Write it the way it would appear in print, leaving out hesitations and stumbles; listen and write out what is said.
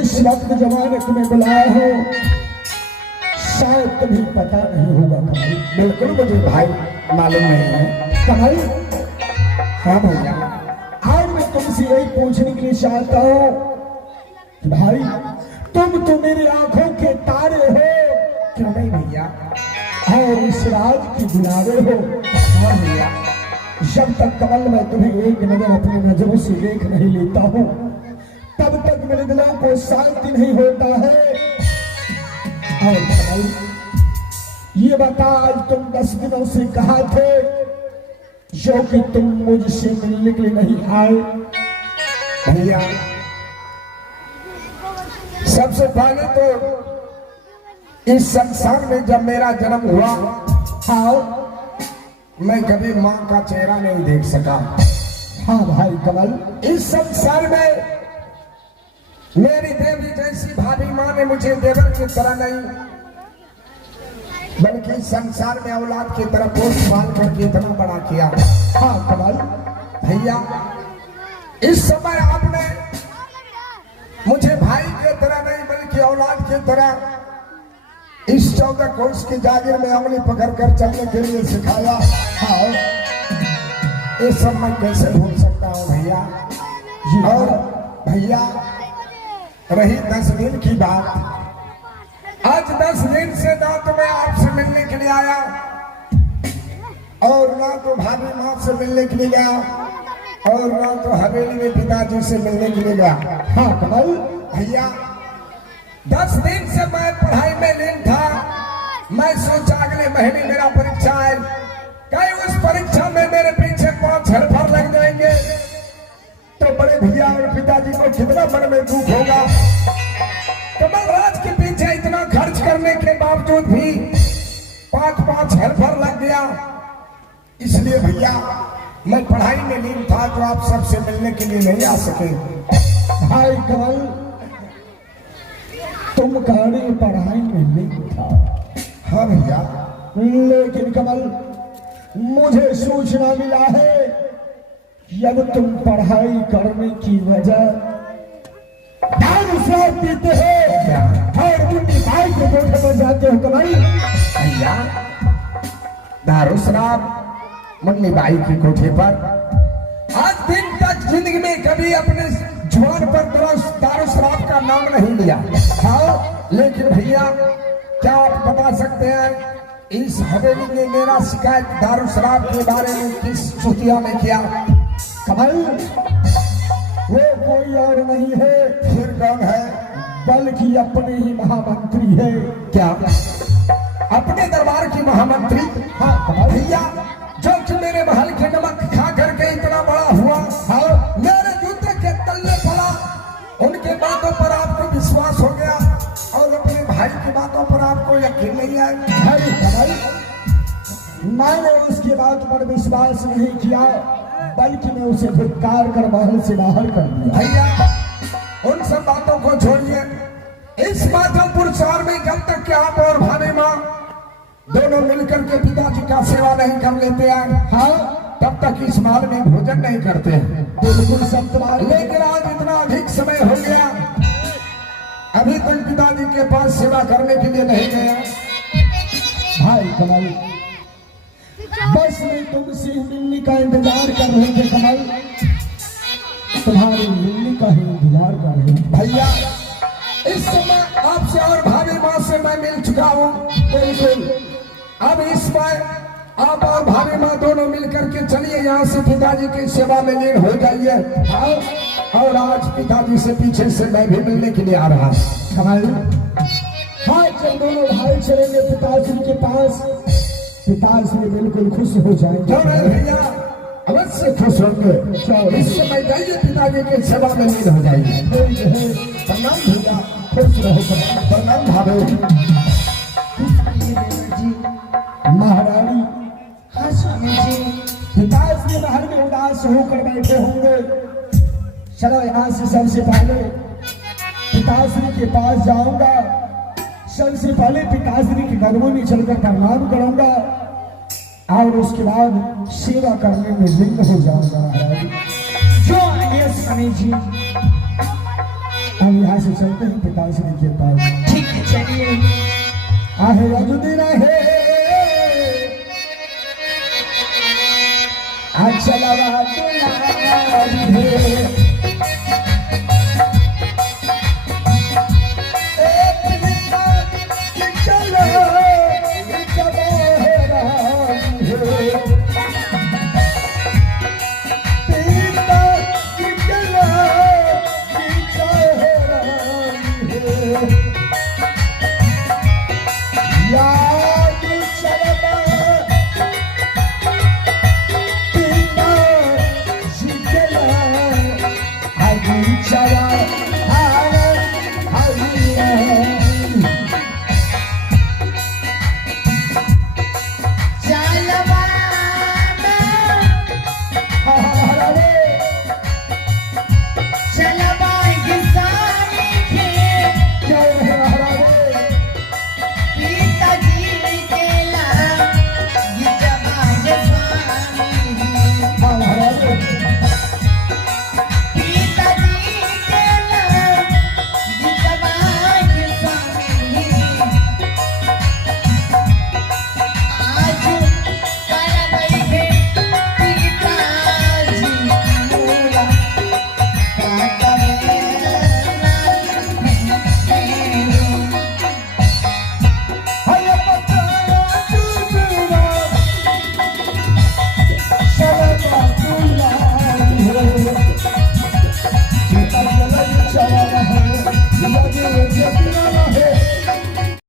इस वक्त जमाने तुम्हें बुलाया हो, शायद तुम्हें पता नहीं होगा कमल। बिल्कुल मुझे भाई मालूम नहीं है कमल। हाँ भैया, आज मैं तुमसे यही पूछने के लिए चाहता हूँ कि भाई तुम तो मेरी आंखों के तारे हो, क्यों नहीं भैया, और इस राज की गुलाबे हो। हाँ भैया, जब तक कमल मैं तुम्हें एक नजर अपनी नजरों से देख नहीं लेता हूँ, तब तक मेरे दिलों को शांति नहीं होता है। और कमल ये बता, आज तुम 10 दिनों से कहा थे जो कि तुम मुझसे मिलने के लिए नहीं आए। भैया सबसे पहले तो इस संसार में जब मेरा जन्म हुआ, हाँ मैं कभी माँ का चेहरा नहीं देख सका। हाँ भाई कमल, इस संसार में मेरी देवी जैसी भाभी माँ ने मुझे देवर की तरह नहीं, बल्कि संसार में औलाद की तरह पोष पाल करके इतना बड़ा किया। हाँ कमल भैया, इस समय आपने मुझे भाई की तरह नहीं बल्कि औलाद की तरह इस 14 कोस की जागीर में उंगली पकड़ कर चलने के लिए सिखाया। हाँ ये सब मैं कैसे भूल सकता हूँ भैया। और भैया रही 10 दिन की बात, आज 10 दिन से ना तो मैं आपसे मिलने के लिए आया और ना तो भाभी माँ से मिलने के लिए गया और ना तो हवेली में पिताजी से मिलने के लिए गया। हाँ कमल भैया 10 दिन से मैं पढ़ाई में लीन था। मैं सोचा अगले महीने मेरा परीक्षा है, कहीं उस परीक्षा में मेरे पीछे 5 हरफर लग जाएंगे तो बड़े भैया और पिताजी को कितना मन में दुख होगा। कमल राज के पीछे इतना खर्च करने के बावजूद भी 5 हरफर लग गया। इसलिए भैया मैं पढ़ाई में लीन था तो आप सबसे मिलने के लिए नहीं आ सके। भाई कमल, तुम कहानी पढ़ाई में नहीं था। हाँ भैया, लेकिन कमल मुझे सूचना मिला है कि अब तुम पढ़ाई करने की वजह दारू शराब पीते हो और मुन्नी भाई के कोठे पर जाते हो कमाई। भैया दारू शराब मुन्नी बाई की कोठे पर, आज दिन तक जिंदगी में कभी अपने जुबान पर दारू शराब का नाम नहीं लिया। हाँ, लेकिन भैया क्या आप बता सकते हैं इस हवेली ने मेरा शिकायत दारू शराब के बारे में किस चुतिया में किया? कमाई वो कोई और नहीं है, फिर कौन है? बल्कि अपने ही महामंत्री है। क्या अपने दरबार की महामंत्री? हाँ कमाई। भैया जो कि मेरे महल के नमक खा करके इतना बड़ा हुआ, हाँ मेरे जूते के तल्ले पड़ा, उनके बातों पर आपको विश्वास हो गया और अपने भाई की बातों पर आपको यकीन नहीं आया। अरे कमाई, मैंने उसकी बात पर विश्वास नहीं किया, बल्कि मैं उसे धिक्कार कर महल से बाहर कर दिया। भैया उन सब बातों को छोड़िए, इस माधवपुर शहर में जब तक कि आप और भाभी माँ दोनों मिलकर के पिताजी का सेवा नहीं कर लेते हैं, हाँ तब तक इस महल में भोजन नहीं करते हैं। बिल्कुल सब तुम्हारे। लेकिन आज इतना अधिक समय हो गया, अभी तक पिताजी के पास सेवा करने के लिए नहीं गया। भाई कमाई, बस मैं तुमसे मिलने का इंतजार कर रहे थे कमाई, तुम्हारी मिलने का ही इंतजार कर रहे थे। भैया इस समय आपसे और भाभी माँ से मैं मिल चुका हूँ। बिल्कुल, अब इस बार आप और भाभी माँ दोनों मिलकर के चलिए यहाँ से, पिताजी की सेवा में लीन हो जाइए। और आज पिताजी से पीछे से मैं भी मिलने के लिए आ रहा हूँ। कमाई हाँ, जब दोनों भाई चलेंगे पिताजी के पास, पिताजी बिल्कुल खुश हो जाएंगे। क्यों नहीं भैया, अवश्य खुश होंगे। चलो इस समय जाइए, पिताजी की सेवा में लीन हो जाइए। प्रणाम भैया, खुश रहो कमाई। प्रणाम भाभी। महारानी, हाँ स्वामी जी, पिताजी महल में उदास होकर बैठे होंगे। चलो यहाँ से सबसे पहले पिताश्री के पास जाऊंगा, सबसे पहले पिताश्री के कदमों में चलकर प्रणाम करूंगा और उसके बाद सेवा करने में लिंग हो जाऊंगा। महाराज जो आइए स्वामी जी, हम यहाँ से चलते हैं पिताश्री के पास। ठीक है चलिए। आहे अजुदिन है अच्छा लगा है